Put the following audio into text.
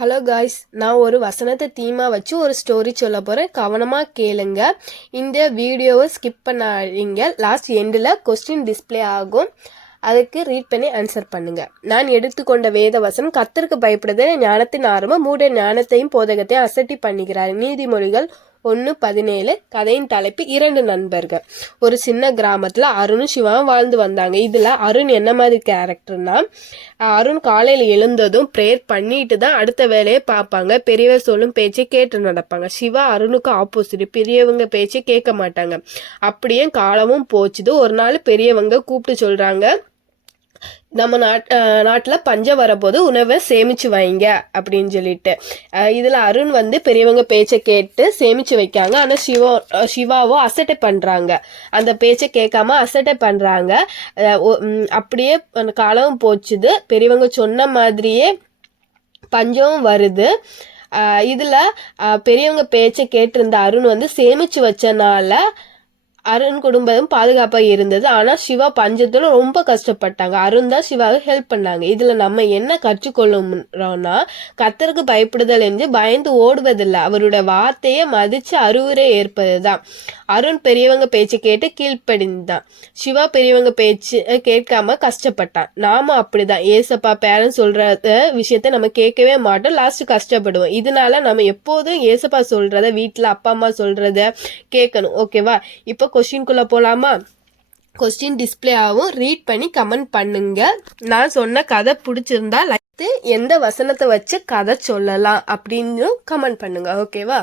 Hello guys, நான் ஒரு வசனத்தை தீமாக வச்சு ஒரு ஸ்டோரி சொல்ல போகிறேன். கவனமாக கேளுங்க. இந்த வீடியோவை ஸ்கிப் பண்ணாதீங்க. லாஸ்ட் எண்டில் கொஸ்டின் டிஸ்பிளே ஆகும், அதுக்கு ரீட் பண்ணி ஆன்சர் பண்ணுங்க. நான் எடுத்துக்கொண்ட வேத வசனம், கர்த்தருக்கு பயப்படுதல் ஞானத்தின் ஆரம்பம், மூட ஞானத்தையும் போதகத்தையும் அசட்டி பண்ணுகிறார். நீதிமொழிகள் 1:17. கதையின் தலைப்பு 2 நண்பர்கள். ஒரு சின்ன கிராமத்தில் அருணும் சிவாவும் வாழ்ந்து வந்தாங்க. இதில் அருண் என்ன மாதிரி கேரக்டர்னா, அருண் காலையில் எழுந்ததும் ப்ரேயர் பண்ணிட்டு தான் அடுத்த வேலையை பார்ப்பாங்க. பெரியவர் சொல்லும் பேச்சை கேட்டு நடப்பாங்க. சிவா அருணுக்கு ஆப்போசிட், பெரியவங்க பேச்சை கேட்க மாட்டாங்க. அப்படியே காலமும் போச்சுது. ஒரு நாள் பெரியவங்க கூப்பிட்டு சொல்கிறாங்க, நம்ம நாட்டில் பஞ்சம் வரப்போது, உணவை சேமித்து வைங்க அப்படின்னு சொல்லிட்டு. இதில் அருண் பெரியவங்க பேச்சை கேட்டு சேமித்து வைக்காங்க. ஆனால் சிவாவோ அசட்டை பண்ணுறாங்க. அந்த பேச்சை கேட்காம அசட்டை பண்ணுறாங்க. அப்படியே காலமும் போச்சுது. பெரியவங்க சொன்ன மாதிரியே பஞ்சமும் வருது. இதில் பெரியவங்க பேச்சை கேட்டிருந்த அருண் சேமித்து வச்சனால அருண் குடும்பம் பாதுகாப்பாக இருந்தது. ஆனால் சிவா பஞ்சத்தில் ரொம்ப கஷ்டப்பட்டாங்க. அருண் தான் சிவாவுக்கு ஹெல்ப் பண்ணாங்க. இதில் நம்ம என்ன கற்றுக்கொள்ளுறோம்னா, கர்த்தருக்கு பயப்படுதல் என்று பயந்து ஓடுவதில்லை, அவருடைய வார்த்தையை மதித்து அறிவுரை ஏற்பது தான். அருண் பெரியவங்க பேச்சு கேட்டு கீழ்ப்படிந்தான். சிவா பெரியவங்க பேச்சு கேட்காம கஷ்டப்பட்டான். நாம அப்படிதான். ஏசப்பா பேரண்ட்ஸ் சொல்றத விஷயத்த நம்ம கேட்கவே மாட்டோம், லாஸ்ட் கஷ்டப்படுவோம். இதனால நம்ம எப்போதும் ஏசப்பா சொல்றத, வீட்டில் அப்பா அம்மா சொல்றத கேட்கணும். ஓகேவா? இப்போ கொஸ்டின்குள்ளே போகலாமா? கொஸ்டின் டிஸ்பிளே ஆகும், ரீட் பண்ணி கமெண்ட் பண்ணுங்க. நான் சொன்ன கதை பிடிச்சிருந்தா லைக், எந்த வசனத்தை வச்சு கதை சொல்லலாம் அப்படின்னு கமெண்ட் பண்ணுங்க. ஓகேவா?